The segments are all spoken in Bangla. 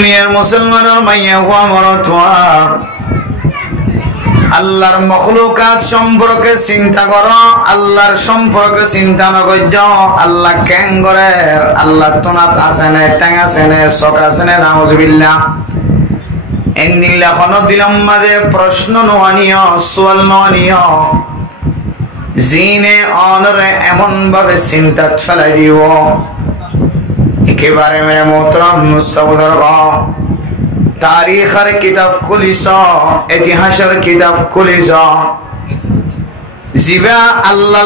দুনিয়ার মুসলমানের মাইয়া হওয়া মরত হওয়া আল্লাহর মখলুকাত সম্পর্কে চিন্তা করো, আল্লাহর সম্পর্কে চিন্তা নগর্য। আল্লাহ কেন করে? আল্লাহ তোনাত আছে নে, টেং আছে নে, চক আছে নে? নাউজুবিল্লাহ। এন্দিল্লা দিলাম মাঝে প্রশ্ন নোয়ানিয়, সোয়াল নোয়ানিয়, জিনে অনরে এমন ভাবে চিন্তাত ফেলাই দিব একেবারে মেরে মোহতরম মুস্তাফিজুর তারিখের কিতাব খুলিস, ইতিহাসের কিতাব খুলিস, জিবা আল্লাহ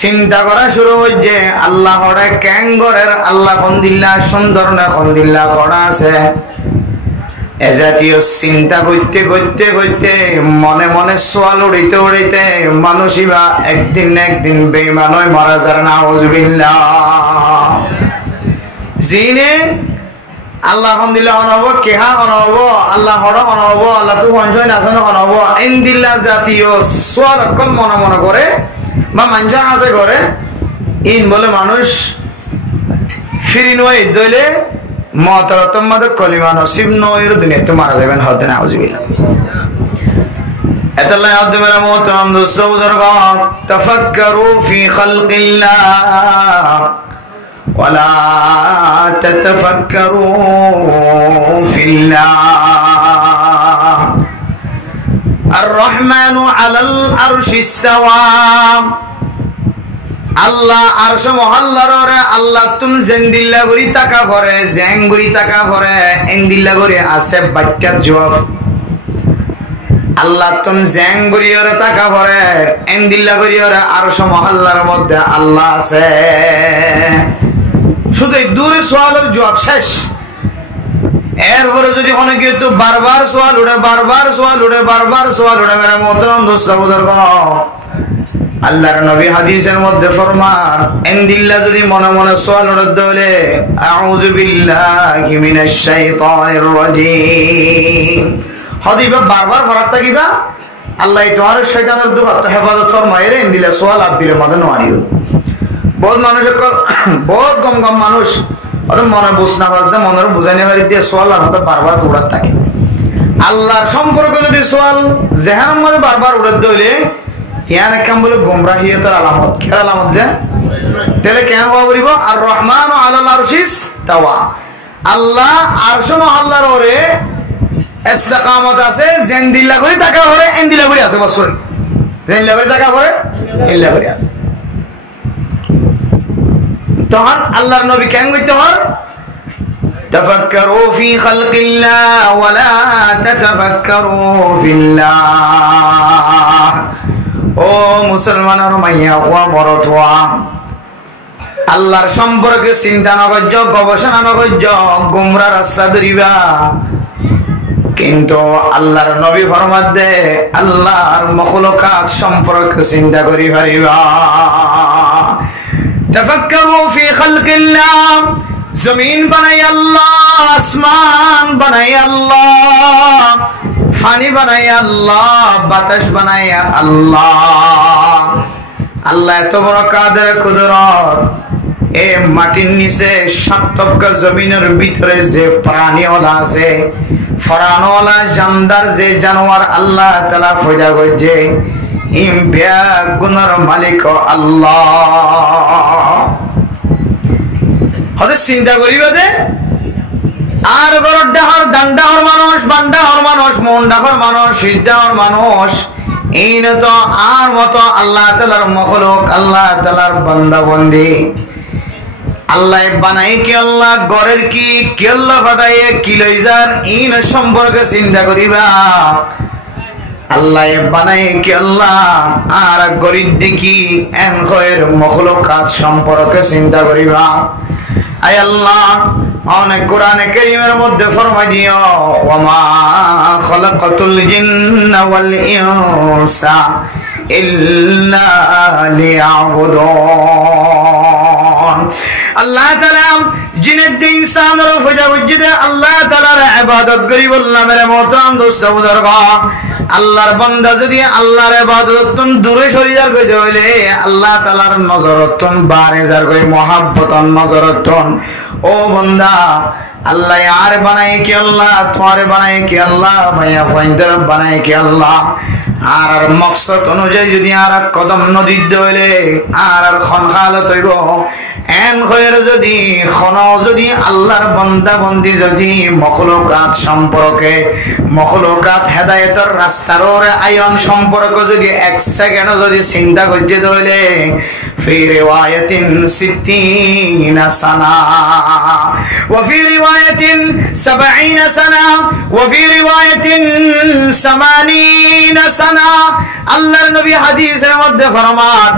চিন্তা করা শুরু হয়েছে। আল্লাহ হরে ক্যাং গরের, আল্লাহ খন্দিল্লা সুন্দর না খন্দিল্লা করা আছে। এ জাতীয় চিন্তা করতে করতে করতে মনে মনে সোয়াল উড়িতে উড়িতে মানুষই বা একদিন না একদিন বেঈমান হয়ে মারা যায়। নাউজুবিল্লাহ। জিনে আল্লাহ হামদুলিল্লাহ হনব, কেহা হনব, আল্লাহ হর হনব, আল্লাহ তু হনজয় নাচন হনব। ইনদিল্লাহ জাতীয় সোয়াল অকল মনে মনে করে বা মানুষ আছে করে ইন বলে মানুষ ফিরিন ওই দইলে মতরতম মাদে কলিমা নসিব নয়ের দুনিয়াতে মারা যাবেন। হতে নাউজুবিল্লাহ। এতাল্লাহ হতে মেরা মোহতরম দোস্ত বুজুর্গ, তাফাক্কারু ফি খালকিল্লাহ ওয়ালা তাতাফাক্কারু ফিল্লাহ। আর রহমানু আলাল আরশি ইস্তাওয়া। আল্লাহ আরশ মহল্লার আল্লাহ তুম জেন্দিল্লা গরি তাকা ভরে, জেং গরি তাকা ভরে, এন্দিল্লা গরি আছে বাক্যার জবাব। আল্লাহ তুম জেং গরি ওরে তাকা ভরে, এন্দিল্লা গরি ওরে আরশ মহল্লার মধ্যে আল্লাহ আছে। শুধু দূরে সোয়ালের জবাব শেষ। এরপরে যদি অনেকে তো বারবার সোয়াল উঠে, বারবার সোয়াল উঠে, বারবার সোয়াল উঠে, মেরা মোহতরম দোস্ত বুজুর্গ, আল্লাহর নবী হাদিসের মধ্যে ফরমান ইনদিল্লাহ যদি মনে মনে সোয়াল উঠতে হলে আউযু বিল্লাহি মিনাশ শাইতানির রাজীম হদিবা বারবার ফরাত থাকিবা। আল্লাহ তোমার শয়তানের দুহাত হেফাজত ফরমায় রে। ইনদিল্লাহ সোয়াল আপ দিলে মদন ওয়ারিও বহুত মানুষ, বহুত কম কম মানুষ ওদের মনে বুঝ না বাজতে মনের বুঝাইনি বাড়ি দিয়ে সোয়াল হাতে বারবার উড়াত থাকে। আল্লাহর সম্পর্কে যদি সোয়াল জেহানের মধ্যে বারবার উড়াতে হইলে ইয়ান কাম বলে গুমরাহিয়তের আলামত। কি আলামত? যে তাহলে কেন হওয়া বলিব আর রহমান আলাল আরশিস তাওয়া। আল্লাহ আরশ মহল্লার ওরে ইস্তিকামত আছে, জেন্দিল্লা করে টাকা ভরে, এন্দিল্লা করে আছে। বছর জেন্দিল্লা করে টাকা ভরে, এন্দিল্লা করে আছে। তখন আল্লাহর নবী কেন কইতে হর তাফাক্কারু ফি খালকিল্লাহ ওয়ালা তাতাফাক্কারু ফিল্লাহ। ও মুসলমানের মাইয়া হওয়া মরত হওয়া, আল্লাহর সম্পর্কে চিন্তা নগর্য, গবেষণা নগর্য, গুমরা রাস্তা ধরিবা। কিন্তু আল্লাহর নবী ফরমাত দে আল্লাহর মখলুকাত সম্পর্কে চিন্তা করি পারিবা। তাফাক্কারু ফি খালকিল্লাহ। জমিন বানাই আল্লাহ, আসমান বানাই আল্লাহ, পানি বানাই আল্লাহ, বাতাস বানাই আল্লাহ। আল্লাহ এত বড় কাদের কুদরত। এ মাটির নিচে সাতকা জমিনের ভিতরে যে প্রাণীওয়ালা আছে, ফরানওয়ালা জানদার যে জানোয়ার আল্লাহ তাআলা পয়দা করছে, ইম ব্যাগ গুনার মালিক আল্লাহ। হতে চিন্তা করিবা দে আর গরর ডাহর দান্ডাহর মানুষ, বান্ডাহর মানুষ, মন ডাহর মানুষ, সিদ্ধাহর মানুষ, এই না তো আর মতো আল্লাহ তাআলার মখলুক, আল্লাহ তাআলার বান্দা বন্দি। আল্লাহ বানাই কি আল্লাহ গরের কি আল্লাহ ফাটাইয়ে কি লই যার এই না সম্পর্কে চিন্তা করিবা। আল্লাহ বানাই কি আল্লাহ আর গরিব দেখি এন খয়ের মখলুকাত সম্পর্কে চিন্তা করিবা। আয় আল্লাহ অনেক কোরআনে কারীমের মধ্যে ফরমাই দিও ওয়া মা খালাকাতুল জিন্না ওয়াল ইনসা ইল্লা লিয়াবুদুন। আল্লাহ তাআলা জিনের দিন ইনসানের ফয়দা বুঝিতে আল্লাহ তাআলার ইবাদত করি বললাম। মেরে মোহতারাম দোস্ত বুজুর্গ, আল্লাহর বান্দা যদি আল্লাহর ইবাদত দূরে সরে যার কইতে হইলে আল্লাহ তাআলার নজরতন বারে যার কই মহাব্বতন নজরতন। ও বান্দা আল্লাহ আর বানায় কি আল্লাহ, তোমার বানায় কি আল্লাহ, মাইয়া ফাইন্দার বানায় কি আল্লাহ। আর মকসদ অনুযায়ী যদি আর কদম নদীর দইলে আর খন খালত হইব এন হয়ের যদি খন যদি আল্লাহর বান্দা বন্দি যদি মখলুকাত সম্পর্কে মখলুকাত হেদায়েতের রাস্তার আয়ন সম্পর্ক যদি এক সেকেন্ড যদি চিন্তা করতে দইলে ফি রিওয়ায়াতিন 60 সানা ওয়া ফি রিওয়ায়াতিন 70 সানা ওয়া ফি রিওয়ায়াতিন 80 সানা। আল্লাহর নবী হাদিসের মধ্যে ফরমান,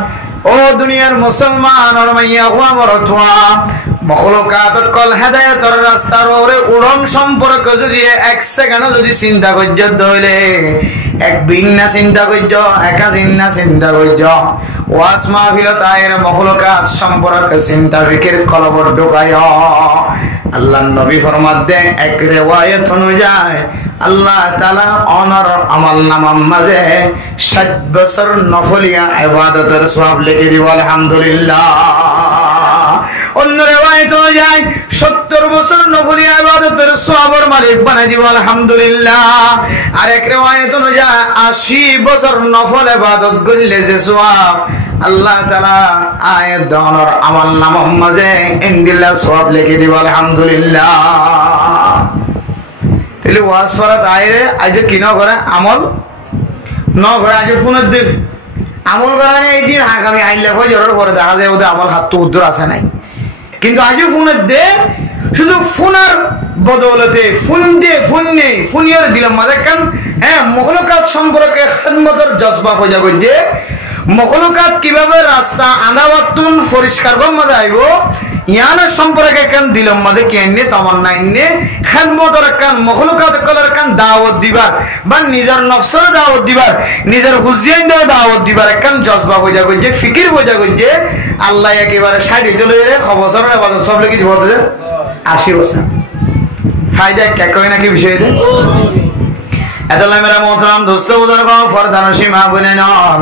ও দুনিয়ার মুসলমান আর মাইয়া ওয়া মরতওয়া মখলুকাত কল হেদায়েতের রাস্তার ওরে উড়ন সম্পর্ক যদি এক সেকেন্ড যদি চিন্তা করজ দইলে এক বিন্না চিন্তা করজ একা জিন্না চিন্তা করজ ওয়াস মাহফিলত আয়ের মখলুকাত সম্পর্কে চিন্তা ফিকির কলবর ঢুকায়। আল্লাহর নবী ফরমান দেন এক রিওয়ায়াত অনুযায়ী আল্লাহ তাআলা অনর আমল নামার মাঝে 60 বছর নফলিয়া ইবাদতের সওয়াব লিখে দিব আলহামদুলিল্লাহ। অন্য রিওয়ায়াত অনুযায়ী 70 বছর নফলিয়া ইবাদতের সওয়াবের মালিক বানাই দিব আলহামদুলিল্লাহ। আর এক রিওয়ায়াত অনুযায়ী 80 বছর নফল ইবাদত করলে যে সওয়াব আল্লাহ তাআলা আয়াত দনর আমল নামার মাঝে ইনদিল্লাহ সওয়াব লিখে দিব আলহামদুলিল্লাহ। তাহলে ওয়াজ করা তাইরে আজ কি ন করে আমল ন করে আজ ফোনের দিন আমল করা নেই। এই দিন আগামী আইলে জোরের পরে দেখা যায় ওদের আমল হাত তো উত্তর আসে নাই, কিন্তু আজ ফোনের দে শুধু ফোনার বদৌলতে ফোন দে ফোন নেই ফোনিয়ার দিলাম মাঝে কান হ্যাঁ মখলুকাত সম্পর্কে খেদমতের জজবা হয়ে করছে। মখলুকাত কিভাবে রাস্তা আন্দাবাতুন পরিষ্কার কর মাঝে আইব ইয়ানের সম্পর্কে কান দিলাম মাঝে কেনে তোমার নাইনে খেদমতের কান মখলুকাত কলার কান দাওয়াত দিবার বা নিজের নফসের দাওয়াত দিবার নিজের হুজিয়ান দেওয়া দাওয়াত দিবার কান জজবা হয়ে করছে ফিকির হয়ে করছে। আল্লাহ একেবারে 60 চলে রে খবসর সব লিখে দিব 80 বছর ফায়দা কে কই নাকি বিষয় দে এতলা মেরা মোহতারাম দোস্ত বুজুর্গ ফরদান সীমা বনে নন।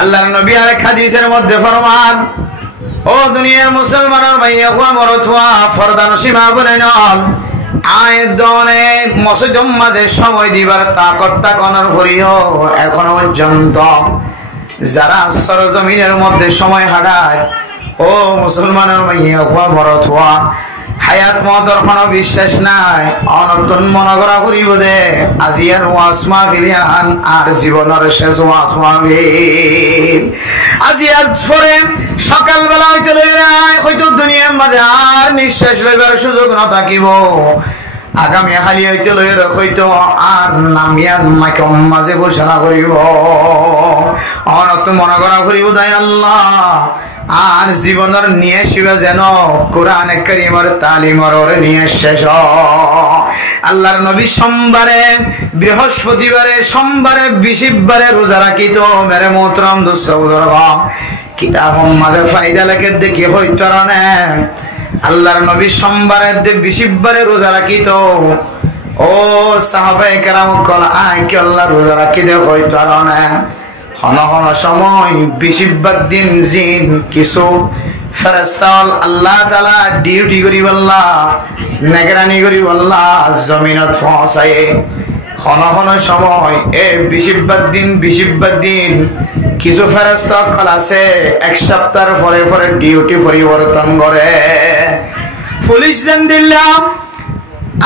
আল্লাহর নবী আরেক হাদিসের মধ্যে ফরমান, ও দুনিয়ার মুসলমানের ভাইয়া ওয়া মরতওয়া ফরদান সীমা বনে নন। আয় দনে মসজিদ মাঝে সময় দিবার তাকতটা কনার করিও এখনো পর্যন্ত যারা সরজমিনের মধ্যে সময় হারায় ও মুসলমানের ভাইয়া ওয়া মরতওয়া হায়াত মতর কোনো বিশ্বাস নাই অনতন মনে করা করিব দে আজিয়ার ওয়াজ মাহফিলিয়ান আর জীবনের শেষ ওয়াজ মাহফিল। আজিয়ার পরে সকালবেলা হইতে হয়তো দুনিয়ার মাঝে আর নিঃশ্বাস লইবার সুযোগ না থাকিব। আগামী খালি হইতে লই হইতো আর নামিয়ার মাইকম মাঝে ঘোষণা করিব অনত মনে করা করিব দায় আল্লাহ আর জীবনের নিয়ে শিবা যেন কোরআন কারীমের তালিমর নিয়ে শেষ। আল্লাহর নবী সোমবারে বৃহস্পতিবারে সোমবারে বিশিবারে রোজা রাখিত মেরে মোহতরম দোস্ত বুজুর্গ কিতাব মাঝে ফায়দা লেখে দেখি হইতো না। আল্লাহর নবী সোমবারে বিশিবারে রোজা রাখিত ও সাহাবায়ে কেরাম কল আয় কি আল্লাহ রোজা রাখি দে হইতো না। হন হন সময় বিশিবার দিন জিন কিছু ফেরেশতা আল্লাহ তাআলা ডিউটি করি আল্লাহ নিগরানি করি আল্লাহ জমিনত পৌঁছায়। হন হন সময় এ বিশিবার দিন কিছু ফেরেশতা কল আছে এক সপ্তাহ পরে পরে ডিউটি পরিবর্তন করে। পুলিশ জান দিল্লা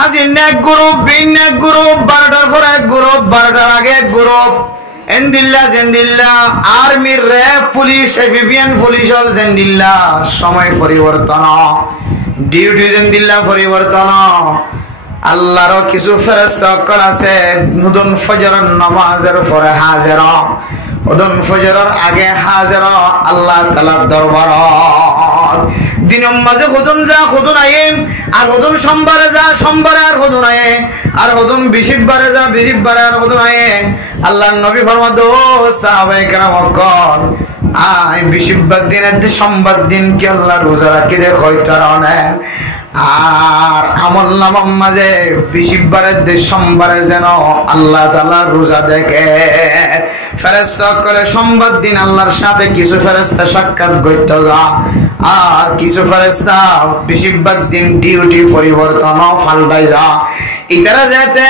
আজ এক গ্রুপ ভিন্ন এক গ্রুপ 12টার পর এক গ্রুপ 12টার আগে এক গ্রুপ এন্দিল্লা জেন্দিল্লা আর্মির র্যাব পুলিশ এফবিএন পুলিশ অল জেন্দিল্লা সময় পরিবর্তন ডিউটি জেন্দিল্লা পরিবর্তন। আল্লাহর কিছু ফেরেশতা কল আছে নুদন ফজরের নামাজের পরে হাজির উদন ফজরের আগে হাজির আল্লাহ তাআলার দরবার। দিনের মাঝে হুদুন যা হুদুন আয়ে আর হুদুন সোমবারে যা সোমবারে আর হুদুন আয়ে আর হুদুন বিশিবারে যা বিশিবারে আর হুদুন আয়ে। আল্লাহর নবী ফরমাদ ও সাহাবায়ে কেরাম কল আয় বিশিবার দিনের সোমবার দিন কি আল্লাহ রোজা রাখি দে হইতো না। আর আমল নামার মাঝে বিশিবারের সোমবারে যেন আল্লাহ তাআলা রোজা দেখে। ফেরেশতা করে সোমবার দিন আল্লাহর সাথে কিছু ফেরেশতা সাক্ষাৎ করতে যা আর কিছু ফেরেশতা বেশিরভাগ দিন ডিউটি পরিবর্তন ফালদাই যা ইতারা যেতে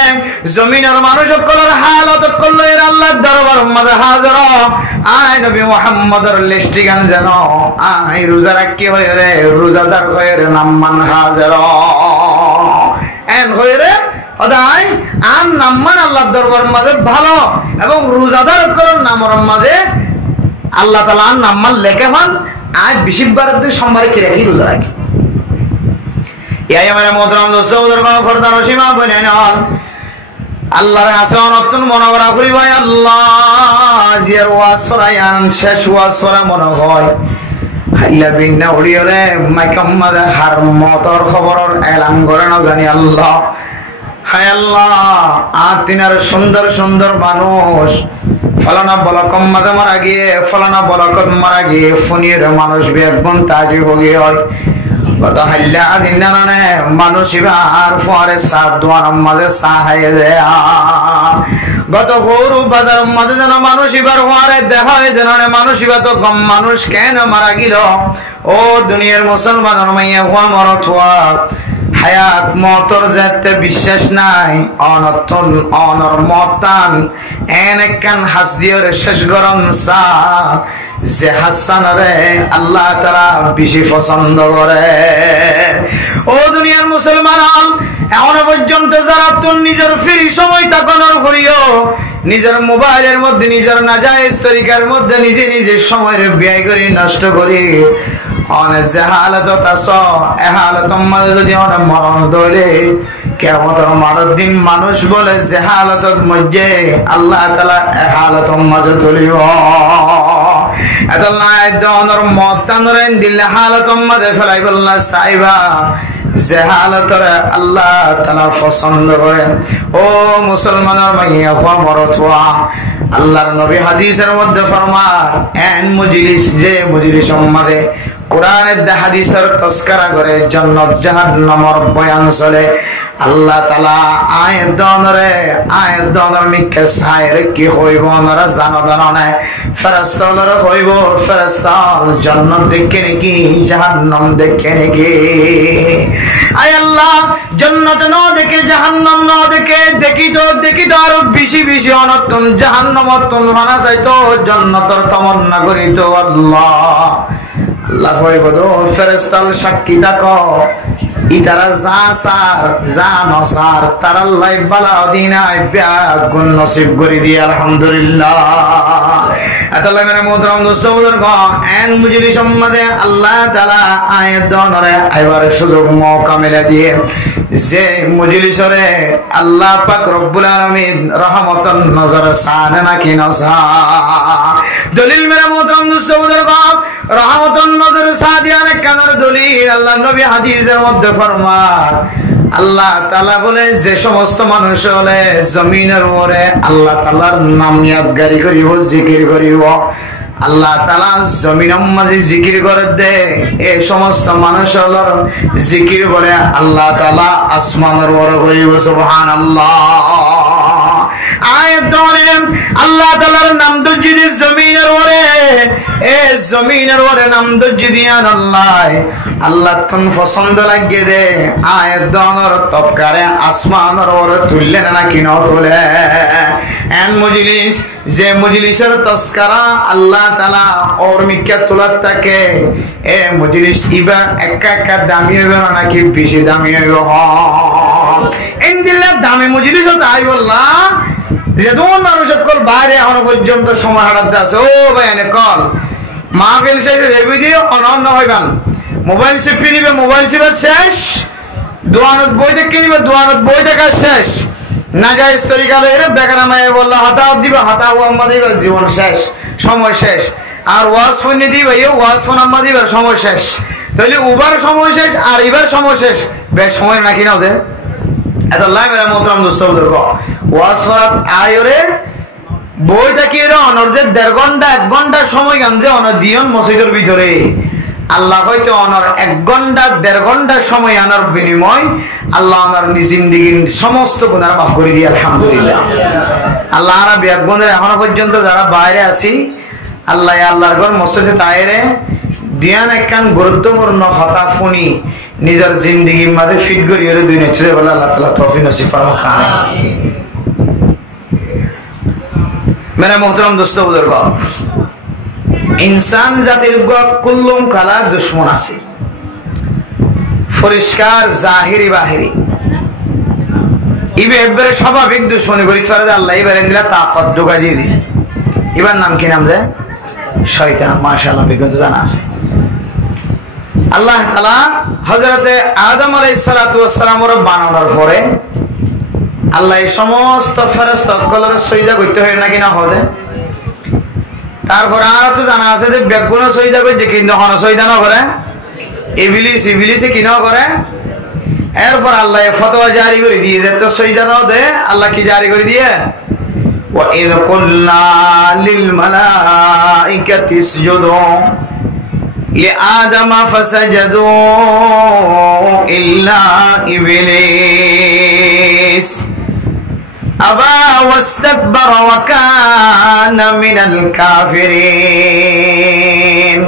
জমিনের মানুষ সকলের হালত করলো এর আল্লাহর দরবার মধ্যে হাজির আয় নবী মুহাম্মদের লিস্টি গান যেন আয় রোজা রাখি হয়ে রে রোজাদার হয়ে রে নাম্মান হাজির এন হয়ে রে অদাই আর নাম্মান আল্লাহর দরবার মধ্যে ভালো এবং রোজাদার করার নামের মধ্যে আল্লাহ তাআলা নাম্মান লেখে পান আজ বেশিরভাগ সোমবারে কি রাখি রোজা রাখি আমার মোহতরম দোস্ত ফরদান সীমা বলে নেন আল্লাহর হাসান অত্যন্ত মনোবরা করি ভাই আল্লাহ জিয়ার ওয়াজ ফরায়ান শেষ ওয়াজ ফরা মনে হয় হাইলা বিন্না উড়িয়রে মাইকাম্মাদে হার মতর খবরের এলান করে না জানি আল্লাহ হায় আল্লাহ আর তিনার সুন্দর সুন্দর মানুষ ফলানা বলকম মাঝে মারা গিয়ে ফলানা বলকত মারা গিয়ে ফোনের মানুষ বেগুন তাজি ভোগী হয় গত হাল্লা আজিনারানে মানুষ আর ফোয়ারে সাত দোয়ার মাঝে সাহায্য দেয়া গত গরু বাজার মাঝে যেন মানুষ এবার ফোয়ারে দেখা হয় যেন মানুষ এবার তো কম মানুষ কেন মারা গেল ও দুনিয়ার মুসলমানের মাইয়া ফোয়া মরত হওয়া হায়াত মতর যেতে বিশ্বাস নাই অনতন অনর মতান এনেকান হাসদিয়র শেষ গরম সা যে হাসান রে আল্লাহ তাআলা বেশি পছন্দ করে ও দুনিয়ার মুসলমান এখন পর্যন্ত যারা তোর নিজের ফ্রি সময় তাকানোর করিও নিজের মোবাইলের মধ্যে নিজের নাজায়েজ তরিকার মধ্যে নিজে নিজে সময়ের ব্যয় করি নষ্ট করি অনেক যে হালত আছো এ হালত মাঝে যদি অনেক মরণ ধরে কিয়ামতের মারার দিন মানুষ বলে যে হালতের মধ্যে আল্লাহ তাআলা এ হালতের মাঝে তুলিব এত নাই দনর মতানরেন দিল হালতের মাঝে ফেলাই বললা সাইবা যে হালতের আল্লাহ তাআলা পছন্দ করেন ও মুসলমানের মাইয়া হওয়া মরত হওয়া আল্লাহর নবী হাদিসের মধ্যে ফরমান এন মজলিস যে মজলিসের মধ্যে কোরআনের হাদিসের তস্করা করে জান্নাত জাহান্নামের বয়ান চলে আল্লাহ তাআলা আয়াত দনরে মিকে সাইর কি হইব ওনারা জানো জানে ফেরেশতারা হইব ফেরেশতা জান্নাত দেখে নাকি জাহান্নাম দেখে নাকি আয় আল্লাহ জান্নাত না দেখে জাহান্নাম না দেখে দেখি তো আরো বেশি বেশি অনতন জাহান্নামত মানা চাইতো জান্নাতের তামান্না করি তো আল্লাহ আল্লাহ হইব তো ফেরেশতাল সাক্ষী থাকো ইতারা যা সার যা নসার তার আল্লাহ বালা দিনাই গুণ নসিব করে দিয়ে আলহামদুলিল্লাহ আতাল্লাহ মেরে মোহতরম দোস্তবুজুর গো এন মজলিস সম্মাদে আল্লাহ তাআলা আয়াত দনরে আইবার সুযোগ মওকা মেলা দিয়ে যে মজলিসরে আল্লাহ পাক রব্বুল আলামিন রহমতন নজর সানে নাকি নসা দলিল মেরে মোহতরম দোস্তবুজুর গো রহমতন নজর সাদিয়ানে কানার দলিল আল্লাহ নবী হাদিসের মধ্যে ফরমান আল্লাহ তাআলা বলে যে সমস্ত মানুষ হলে জমিনের উপরে আল্লাহ তাআলার নাম ইয়াদগারি করিব জিকির করিব আল্লাহ তাআলা জমিনের মাঝে জিকির করে দে এই সমস্ত মানুষের জিকির বলে আল্লাহ তাআলা আসমানের উপরে করিব সুবহানাল্লাহ আয়াত দরে আল্লাহ তাআলার নাম যদি জমিনের উপরে এই জমিনের উপরে নাম যদি আল্লাহ আল্লাহ কোন পছন্দ লাগে দে আয়াত দনর তপকারে আসমানের উপরে তুললেন না কি না তোলে এন মজলিস যে মজলিসের তস্করা আল্লাহ তাআলা ওর মিক্কা তোলার থাকে এ মজলিস ইবা একা দামি হইবে নাকি বেশি দামি হইব ইনদিল্লাহ দামি মজলিস তাই বললা যে দোন মানুষ সকল বাইরে এখনো পর্যন্ত সময় হারাতে আছে ও ভাই এনে কল মাহফিল শেষে রেবি দিয়ে অনন্য হইবান মোবাইল চিপি নিবে মোবাইল চিপা শেষ দোয়ানত বই দেখে নিবে দোয়ানত বই দেখা শেষ নাজায়েজ তরিকা লইরে বেকার মায়ে বললা হাতাও দিবা হাতাও আম্মা দিবা জীবন শেষ সময় শেষ আর ওয়াজ শুনে দিবা ওয়াজ শোনাম্মা দিবা সময় শেষ তাহলে উবার সময় শেষ আর এবার সময় শেষ বেশ সময় নাকি না যে এত লাইমের মোহতরম দোস্তবুজুর গো ওয়াজ ফরাত আয়রে বইটা কি এর অনর যে 1.5 ঘন্টা 1 ঘন্টা সময় গানছে অনর দিয়ন মসজিদের ভিতরে আল্লাহ হয়তো অনর 1 ঘন্টা 1.5 ঘন্টা সময় আনার বিনিময় আল্লাহ আমার জিন্দেগীর সমস্ত গুনাহ মাফ করে দিয়ে আলহামদুলিল্লাহ আল্লাহ আর বিয়াগুনের এখনো পর্যন্ত যারা বাইরে আছি আল্লাহ আল্লাহর ঘর মসজিদে তাইরে দিয়ান একখান গুরুত্বপূর্ণ কথা শুনি নিজের জিন্দগির মাঝে ফিট করি হলে দুই নেচে বলে আল্লাহ তাআলা তৌফিক নসিব ফরমাক। আমিন। মেরে মোহতরম দোস্ত বুজুর্গ, ইনসান জাতির কুল্লুম কালা দুশ্মন আছে, পরিষ্কার জাহিরি বাহিরি। এবারে স্বাভাবিক দুশ্মনী করি ফেলে আল্লাহ এবারে দিলা তাকত ঢোকা দিয়ে দিয়ে। এবার নাম কি নাম যায়? শয়তান। মাশাআল্লাহ, বিজ্ঞতা জানা আছে। আল্লাহ তাআলা হযরতে আদম আলাইহিস সালাতু ওয়াস সালামের বানানোর পরে আল্লাহ এই সমস্ত ফেরেশতাগুলোর সজদা করতে হয় নাকি না হয়? তারপর আর তো জানা আছে যে বেগুন সজদা করে কিন্তু হন সজদা না করে ইবলিসে কি না করে। এরপর আল্লাহ ফতোয়া জারি করে দিয়ে যে তো সজদা না দে, আল্লাহ কি জারি করে দিয়ে ওয়া ইয কুলনা লিল মালাইকাতি ইসজুদু لآدم فسجدوا إلا إبليس أبى واستكبر وكان من الكافرين।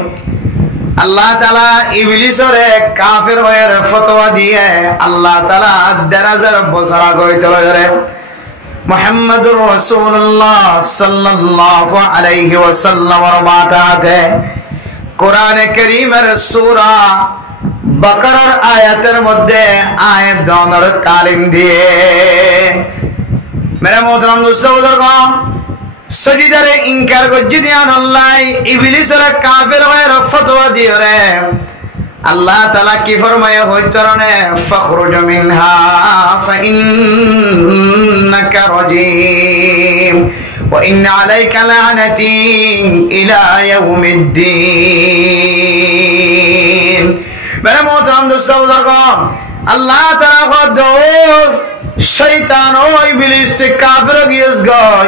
আল্লাহ তাআলা ইবলিসরে কাফের হয়ে ফতোয়া দিয়ে আল্লাহ তাআলা দরাজার বসরা কইতে লাগে মুহাম্মদুর রাসূলুল্লাহ সাল্লাল্লাহু আলাইহি ওয়াসাল্লামের বাতাতে কোরআনে কারীমের সূরা বাকারার আয়াতের মধ্যে আয়াত দনের তালিম দিয়ে মেরে মোহতরম দোস্ত বুজুর্গ, সজিদারে ইনকার করছি দিয়ান আল্লাহ ইবলিসের কাফের হয়ে ফতোয়া দিয়ে রে আল্লাহ তাআলা কি ফরমায় হইতরনে ফখরুজ মিনহা ফাইন্নাকা রাজিম وإن عليك لعنتي إلى يوم الدين। मेरे मोहतरम दोस्तों बुजुर्गों, अल्लाह ताला को दोष शैतान और इब्लिस ते काफिर गियस गय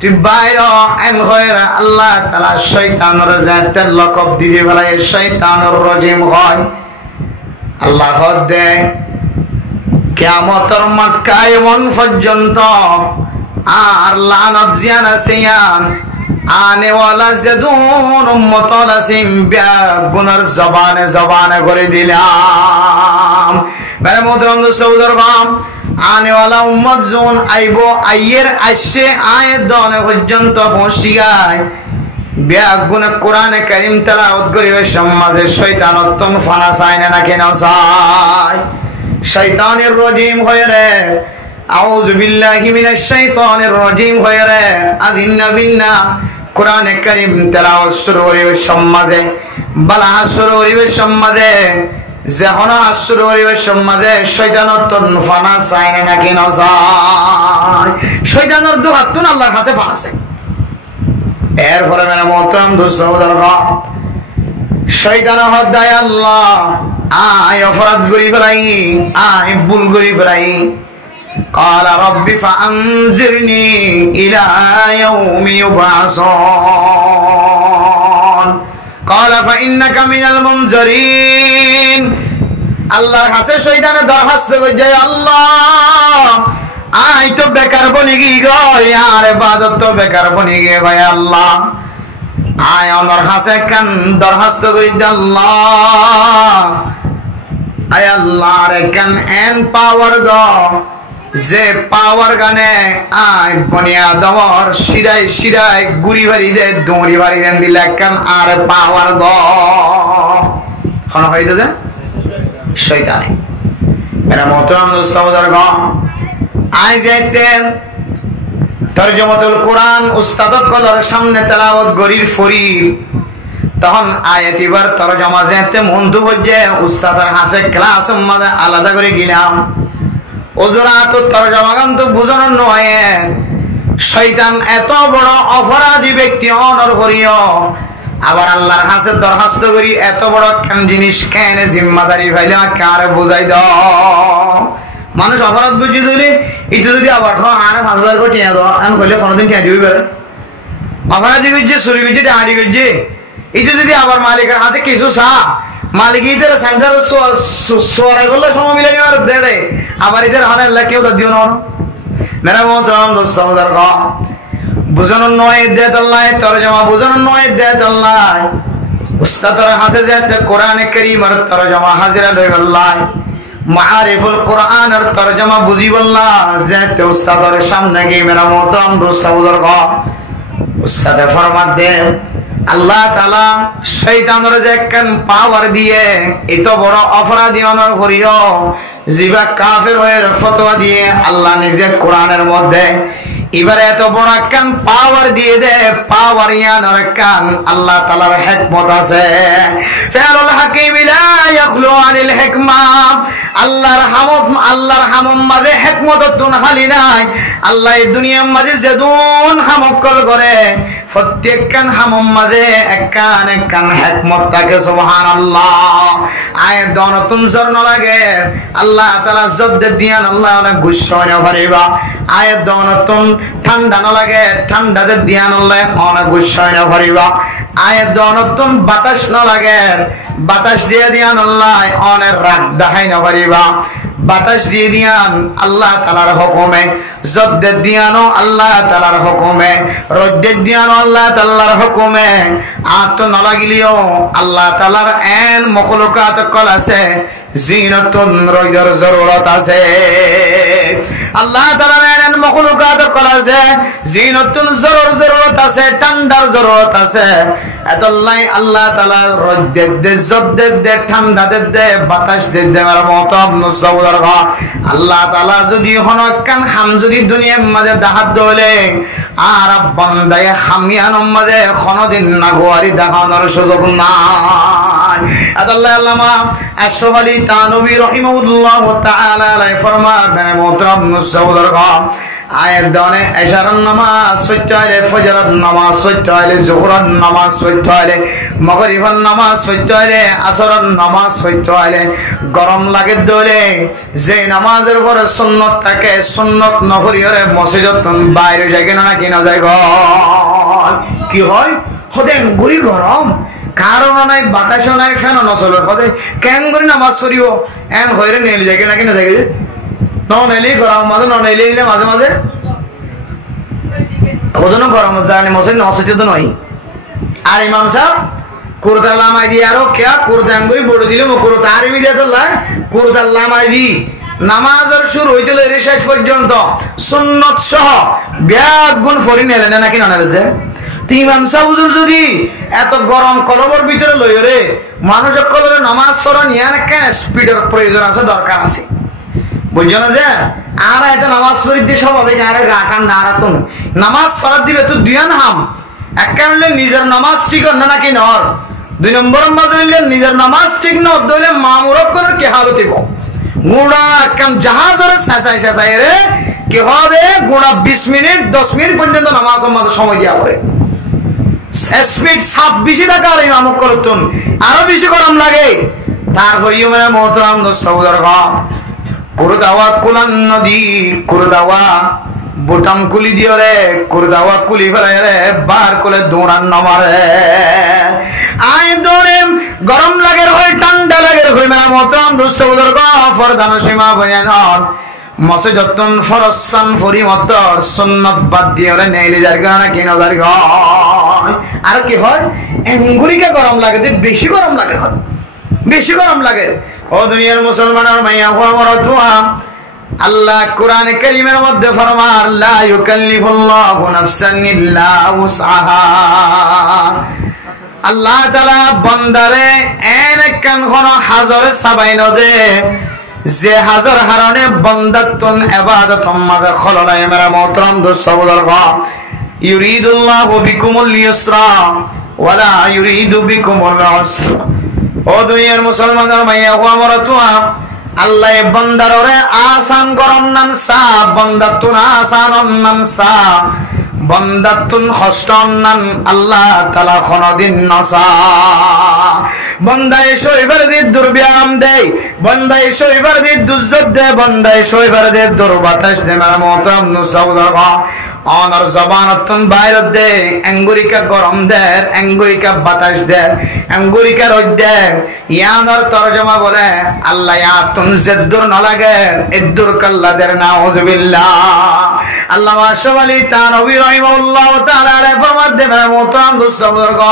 ते बायरो एन खैर अल्लाह ताला शैतान और जात लकब दिए वाला ये शैतान और रजीम गय अल्लाह को दे कियामतर मत कायमन पर्यন্ত আর লানত জিয়ান আসিয়ান আনে ওয়ালা জাদুন উম্মতুল আসিম গুনার জবানে জবানে করে দিলাম। মেরে মোহতরম দোস্ত বুজুর্গ, আনে ওয়ালা উম্মত জুন আইবো আইয়ের আসে আয়াত দনে পর্যন্ত পৌঁছিয়ায় গুনা কোরআনে কারীম তেলাওয়াত করিবে সমাজে শয়তানত্বন ফানা চায় না কেন চায়? শয়তানের রজিম হয়ে রে আউযু বিল্লাহি মিনাশ শাইতানির রাজিম হয়রে আজিন্না বিন্না কোরআনে কারীম তেলাওয়াত শুরু করিবে সমাজে বালা শুরু করিবে সমাজে যখন শুরু করিবে সমাজে শয়তানত্বন ফানা চায় না কেন চায়? শয়তানের দুহাতুন আল্লাহর কাছে ফানাছে। এরপরে মেরে মোহতরম দোস্ত বুজুর্গ, শয়তান হদায় আল্লাহ আয় অপরাধ করি ফেলাই, আয় ভুল করি ফেলাই। قال رب فأنذرني إلى يوم يبعثون قال فإنك من المنذرين। আল্লাহর কাছে শয়তানে দরখাস্ত করে আল্লাহ আই তো বেকার বনি গই গয় আর ইবাদত তো বেকার বনি গে ভাই আল্লাহ আয় আমার কাছে কান দরখাস্ত করে আল্লাহ আয় আল্লাহ রে কান এন পাওয়ার দাও যে পাওয়ার গানে আয় বনিয়া দমর শিরাই শিরাই গুড়ি বাড়ি দে দৌড়ি বাড়ি দেন দিলে কান আর পাওয়ার দন হইতে যে শয়তানি। এরা মোহতরম দোস্ত বুজুর্গ, আয় যাইতেন তরজমাতুল কোরআন উস্তাদক কলর সামনে তেলাওয়াত গরির ফরির তখন আয়াত এবার তরজমা যাইতে মন্দ হচ্ছে উস্তাদের হাসে ক্লাস মাঝে আলাদা করে গেলাম ওজরা তো তরজমা গান তো বুঝানোর নয়। শয়তান এত বড় অপরাধী ব্যক্তি অনর করিও আবার আল্লাহর কাছে দরখাস্ত করি এত বড় কেন জিনিস কেন জিম্মাদারি ভাইলে কারে বুঝাই দাও। মানুষ অপরাধ বুঝি দিলে এটা যদি আবার আর 5,000 কোটি দাও আমি কইলে কোনোদিন কে দিবি পারে? অপরাধী বুঝছে চুরি বুঝছে ডাহাড়ি বুঝছে এটা যদি আবার মালিকের কাছে কিছু চা মালিক ইদের সেন্টার সোয়ারে বললে সময় মিলে আর দেড়ে আবার ইদের হানে আল্লাহ কেউ দিও না। মেরা মোহতরম দোস্ত বুজুর্গ, বুঝানোর নয় দেত আল্লাহ তরজমা বুঝানোর নয় দেত আল্লাহ উস্তাদর হাসে যে কোরআনে কারীমের তরজমা হাজিরা লই আল্লাহ মারিফুল কোরআনের তরজমা বুঝি বললা যে উস্তাদর সামনে গিয়ে মেরা মোহতারাম দোস্ত বুজুর্গ উস্তাদে ফরমাত দে আল্লাহ তাআলা শয়তানের যে কান পাওয়ার দিয়ে এত বড় অপরাধী অনর করিও জিবা কাফের হয়ে ফতোয়া দিয়ে আল্লাহ নিজে কোরআনের মধ্যে এবারে এত বড় কান পাওয়ার দিয়ে দে পাওয়ার ইয়ানোর কান আল্লাহ তাআলার হিকমত আছে ফারুল হাকিম লা ইয়াখলু আনিল হিকমা আল্লাহর হামম মাঝে হিকমত তুন খালি নাই আল্লাহ এই দুনিয়ার মাঝে যেদুন হামকল করে প্রত্যেক কান হামম মাঝে এক কান হিকমত থাকে সুবহানাল্লাহ আয়াত দনতুন জর্ন লাগে আল্লাহ তাআলা জদ্দ দিয়ান আল্লাহ অনেক গুচ্ছ না ভরিবা আয়াত দনতুন ঠান্ডা না লাগে ঠান্ডা দে দিয়ান আল্লাহ অনেক গুচ্ছ না ভরিবা আয়াত দনতুন বাতাস না লাগে বাতাস দিয়ে দিয়ান আল্লাহ অনেক রাগ দেখাই না ভরিবা বাতাস দিয়ে দিয়ান আল্লাহ তাআলার হুকুমে জদ্দ দিয়ানো আল্লাহ তাআলার হুকুমে রদ্দ দিয়ানো আল্লাহ তাআলার হুকুমে আত না লাগিলিও আল্লাহ তাআলার এন মখলুকাত কল আছে জিনাতুন রইদার জরুরত আছে আল্লাহ তাআলার এন মখলুকাত কল আছে জিনাতুন জরুরত আছে ঠান্ডার জরুরত আছে এতলাই আল্লাহ তাআলা রদ্দ দে জদ্দ দে ঠান্ডা দে বাতাস দে দেওয়ার মতো মুসাউদার আল্লাহ তাআলা যদি হনকান হাম যদি দুনিয়ার মাঝে দাহাত দলে আর বান্দায়ে হামিয়ানোর মাঝে কোনদিন না গোয়ারি দেখানোর সুযোগ নাই আল্লাহ আল্লামা আশরাফ আলী তানবী রাহিমাহুল্লাহ তাআলা আলাইহি ফরমান মুহতারাম মুসাউদার আয়াত দানে ইশারার নামাজ সত্যলে ফজরের নামাজ সত্যলে যোহরের নামাজ সত্যলে মাগরিবের নামাজ সত্যলে আসরের নামাজ সত্যলে গরম লাগে দলে যে নামাজের পরে সুন্নাত থাকে সুন্নাত নফরিয়রে মসজিদতন বাইরে যায় না কি না যায় গো কি হয় হদে গুরি গরম কারণ নাই বাতাস নাই ফ্যান নচলে হদে কেন করে নামাজ পড়িও এন হইরে নেলি যায় না কি না যায় ননেলি গরম মাঝে ননেলি মাঝে মাঝে ওদনো গরম জানি মসজিদ নসজিদ নয় আর ইমাম সাহেব কুরতা লামাই দি আরো কে কুরতান বই বড় দিলে কুরতা আর মিডিয়া তো লাই কুরতা লামাই দি নামাজের শুরু হইতে লইরে শেষ পর্যন্ত সুন্নাত সহ ব্যাগ গুণ ফরি নেলে নাকি না নেলে যে ইমাম সাহেব যদি এত গরম কলবর ভিতরে লইরে মানুষের কলরে নামাজ পড়া নিয়ে কেন স্পিডের প্রয়োজন আছে দরকার আছে বুঝছো না যে আর এত নামাজ পড়িতে স্বাভাবিক আর গা ঠান্ডা আর তো নামাজ পড়ার দিবে তো দুয়ান হাম এক কারণে নিজের নামাজ ঠিক না নাকি নর দুই নম্বর মাঝে নিজের নামাজ ঠিক না দইলে মামুরক করে কে হালত দিব গুড়া কাম জাহাজের সাসাই সাসাই রে কি হবে গুড়া 20 মিনিট 10 মিনিট পর্যন্ত নামাজ আমাদের সময় দেওয়া করে স্পিড 26 টাকা আর ইমাম করতুন আরো বেশি গরম লাগে তার হইও মানে মোহতারাম দোস্তাবুদার কুরদাওয়া কুলান নদী কুরদাওয়া বুটাম কুলি দিও রে কুরদাওয়া কুলি ফেলে রে বার কোলে দৌড়ান নমারে আই দৌড়ে গরম লাগে হয় ঠান্ডা লাগে হয় মেরা মোহতারাম দোস্তাবুদার ফরদান সীমা বয়ান মসজিদতন ফরসান ফরি মতর সুন্নাত বাদ দিয়ে রে নেইলি যার গানা কি নজর গয় আর কি হয় এঙ্গুরিকে গরম লাগে বেশি গরম লাগে হয় বেশি গরম লাগে ও দুনিয়ার মুসলমানের মাইয়া ওয়া আল্লাহ কোরআনে কারীমের মধ্যে ফরমান লা ইউকাল্লিফুল্লাহু নাফসান ইল্লা উসআহা আল্লাহ তাআলা বান্দারে এক কান কোন হাজার সাবাইন দে যে হাজার হারানে বান্দাতুন ইবাদত মাগে খলালাই মেরা মোহতারাম দোস্তাবুদার ইউরিদুল্লাহু বিকুমুল ইউসরা ওয়ালা ইউরিদু বিকুমুল উসরা ও দুনিয়ার মুসলমানদের মাইয়া ও আমরা তো আল্লাহ বান্দারে আসান করন নাম সা বান্দাতুন আসানন নাম সা বান্দাতুন খষ্টন নাম আল্লাহ তাআলা কোনদিন নসা বান্দায় শৈবার দি দুর্ব্যায়াম দেয় বান্দায় শৈবার দি দুজ্জত দেয় বান্দায় শৈবার দি দুর্বাতাস দেয় মেরা মোহতারাম নসাউদার অনর জবানতন বাইর দে আঙ্গুরিকা গরম দে আঙ্গুরিকা বাতাস দে আঙ্গুরিকা রোদ দে ইয়ানর তরজমা বলে আল্লাহ ইয়াতুন জদ্দুর ন লাগে ইদ্দুর কাল্লাদের নাউজুবিল্লাহ। আল্লামা আশরাফ আলী থানভী রাহিমাহুল্লাহ তাআলা আলাইহি ফরমাত দেবে মোহতারাম দোস্ত বুজুর্গ,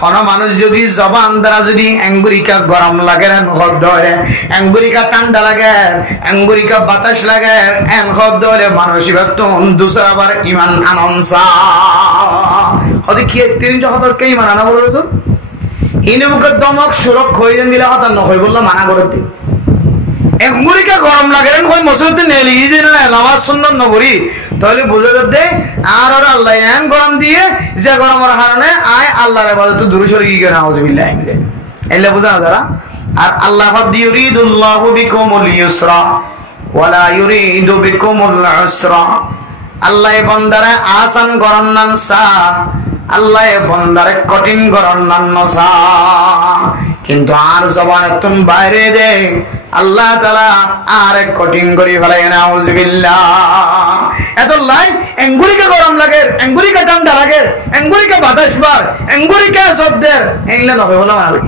কোন মানুষ যদি জবান দ্বারা যদি আঙ্গুরিকা গরম লাগে হদ ধরে আঙ্গুরিকা ঠান্ডা লাগে আঙ্গুরিকা বাতাস লাগে এন হদ ধরে মানুষ বেতন দুসরাবার ইমান আনন্সা হদি কি তিন জহদর কে ইমান আনা বলো তো ইনে মুকদ্দমক সুরক্ষ হইন দিলে হতা নয় বললা মানা করে দি আঙ্গুরিকা গরম লাগে কই মসজিদে নেলি যে না নামাজ সুন্নাত নবরি তাহলে বুঝা যাবে আর আল্লাহ এন গরম দিয়ে যে গরমের কারণে আয় আল্লাহর ইবাদত দূরে সরে গিয়ে নাউজুবিল্লাহ এলে বুঝা যারা। আর আল্লাহ ইউরিদুল্লাহু বিকুমুল ইউসরা ওয়ালা ইউরিদু বিকুমুল উসরা, আল্লাহ বান্দারে আসান গরম নান সা, আল্লাহ বান্দারে কঠিন গরম নান নসা, কিন্তু আর জবানে তুমি বাইরে দে আল্লাহ তাআলা আর কঠিন করি ফেলে নাউজুবিল্লাহ। এত লাইন আঙ্গুরিকা গরম লাগে আঙ্গুরিকা ঠান্ডা লাগে আঙ্গুরিকা বাতাস বার আঙ্গুরিকা শব্দের এগুলা নবে বলা মানে